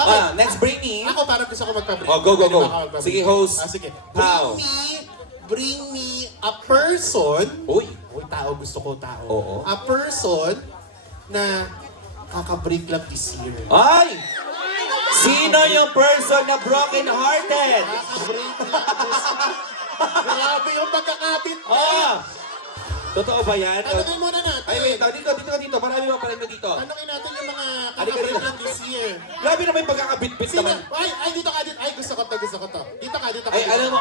Okay. Next, Brainy. Ako parang gusto ko magpa-bring. Oh, go. Ako magpa-bring. Sige, host. Sige. How? Bring me a person. Uy. Uy, tao. Gusto ko tao. Oo. A person na kakabreak lang this year. Ay! Sino yung person na broken-hearted? Kakabreak lang this year. Grabe yung pagkakapit mo. Totoo ba yan? Tanungin muna natin. Ay, wait. Dito. Marami mga pala dito. Tanungin natin yung mga Halika kakabreak rin. lang this year. Grabe naman yung pagkakabit-bit Sino? naman. Ay, dito ka. Ay, gusto ko to. Dito ka. Ay, alam mo.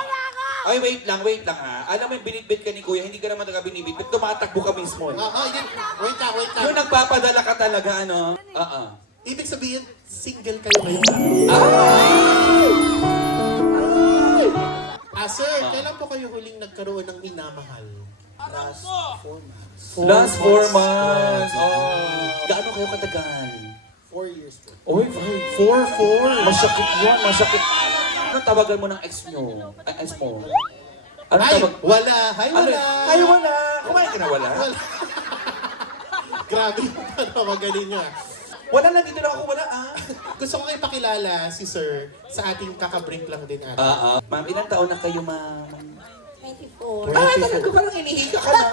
Ay, wait lang ha. Alam mo yung binitbit ka ni Kuya, hindi ka naman binibitbit. Tumatakbo ka mismo. Wait lang. Yung nagpapadala ka talaga, ano? Ibig sabihin, single kayo ngayon. Sir, kailan po kayo huling nagkaroon ng minamahal? Last 4 months. Gaano kayo katagal? 4 years po. Oy, 4. Masakit yun, masakit. Anong tawagan mo ng ex nyo? Ex mo? Anong Ay, tawag? wala. Hi, wala. Ay, wala. Kumain ka na wala? Wala. Grabe yung panawagalin niya. Wala lang, dito lang ako wala Gusto ko kayo pakilala si Sir sa ating kakabreak lang din natin. Ma'am, ilang taon na kayo, ma'am? 24. Talaga parang inihiga ka na.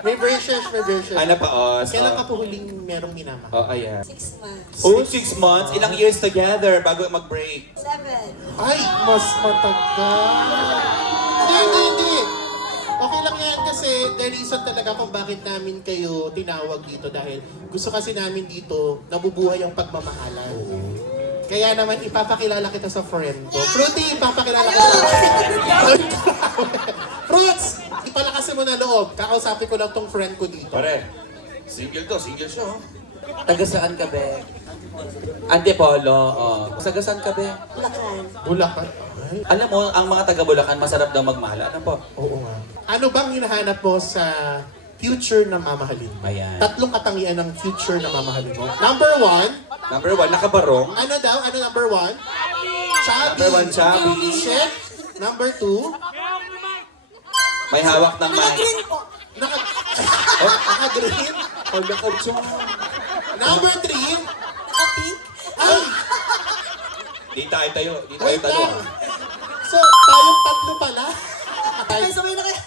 May braces. Ano pa, Os? Kailan ka po huling merong minamahal? Ayan. 6 months. 6 months? Ilang years together bago mag-break? 7. Ay, mas matagal. Hindi. Okay lang yan kasi the reason talaga kung bakit namin kayo tinawag dito dahil gusto kasi namin dito nabubuhay ang pagmamahalan. Kaya naman ipapakilala kita sa friend ko. Fruity, ipapakilala kita sa Fruits! Ipalakasin mo na loob. Kakausapin ko lang tong friend ko dito. Pare, single siya, oh. Taga saan ka, be? Antipolo, Taga saan ka, be? Bulacan. Bulacan. Ay, Alam mo, ang mga taga Bulacan, masarap daw magmahal. Ano po? oo nga. Ano bang hinahanap mo sa future na mamahalin? Ayan. 3 katangian ng future na mamahalin mo. Number 1, Number 1, nakabarong. ano daw? Ano number 1? Chubby. Number 1, chubby. Check. Number 2, May hawak ng mic. Naka-green po. naka-green. Oh, naka-chong. Number 3, Naka-pink. ay, Di tayo. wait lang. So, tayong 3 pala. Ay, sabay na kayo.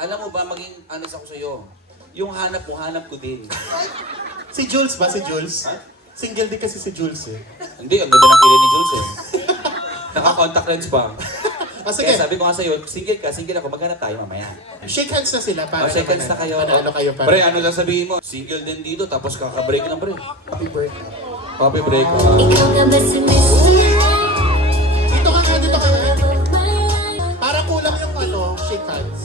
Alam mo ba, maging honest ako sa'yo. Yung hanap mo, hanap ko din. Si Jules ba? Si Jules? Ha? Single din kasi si Jules eh. Hindi, ang ganda ng kilay ni Jules eh. Naka-contact lens pa. Sige, Kaya sabi ko nga sa'yo, single ako, maghanap tayo mamaya. shake hands na sila para Shake hands na kayo. Ano kayo para? Pre, ano lang sabihin mo? Single din dito, tapos kaka-break na pre. Happy birthday. Happy break. Ikaw nga ba si Dito ka nga. Para kulang yung shake hands.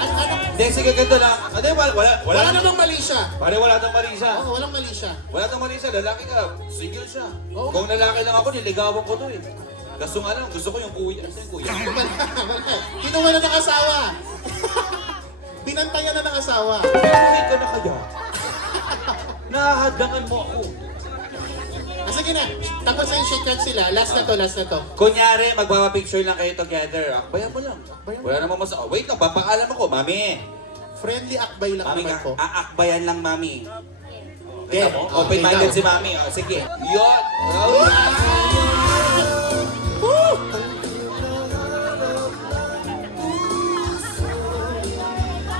Ano? Hindi, sige, ganito lang. Hindi, Wala namang mali siya. Pare, wala tong mali siya. Oo, walang mali siya. Wala tong mali siya, lalaki ka. Single siya. Oo. Kung lalaki lang ako, niligawan ko to eh. Gusto nga lang, gusto ko yung kuya. Ano yung kuya? Wala. Kinuha na ng asawa. Binantayan na ng asawa. Uwi ka na kaya. Nahahadlangan mo ako. Sige na, tapos na yung shake hands sila. Last na to. Kunyari, magpapapicture lang kayo together. Akbayan mo lang. Wala namang wait lang, papaalam ako, mami. Friendly akbay lang Mami, naman po. aakbayan lang, mami. Okay. Kita mo? Open-minded Ikaw. si mami. Sige. Yun. Oh.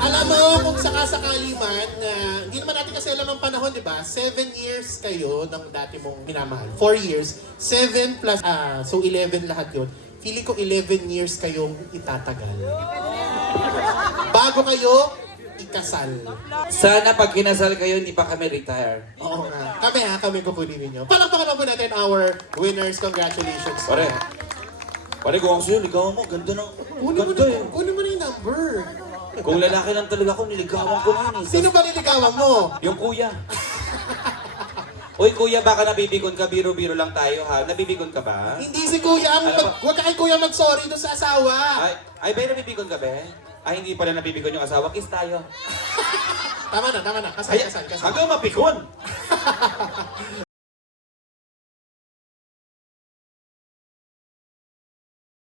Alam mo, kung sakasakali man, hindi naman natin kasi alam ang panahon, di ba? 7 years kayo ng dati mong minamahal. 4 years. 7 plus, so 11 lahat yun. Feeling ko 11 years kayong itatagal. Bago kayo, ikasal. Sana pag kinasal kayo, hindi pa kami retire. Oo nga. Kami kukunin ninyo. Palakpakan lang po natin our winners. Congratulations. Pare. Pare, kung ako sa'yo, ligawan mo. Ganda ng... Kunin mo na yung number. Kung lalaki lang talaga ako, niligawan ko na yun. Sino ba niligawan mo? Yung kuya. Uy, kuya, baka nabibigon ka. Biro-biro lang tayo, ha? Nabibigon ka ba? Hindi si kuya. Huwag ka kay kuya mag-sorry doon sa asawa. Ay, ba nabibigon ka, be? Ay, hindi pala nabibigon yung asawa. Kiss tayo. Tama na. Kasal. Hanggang mapikon.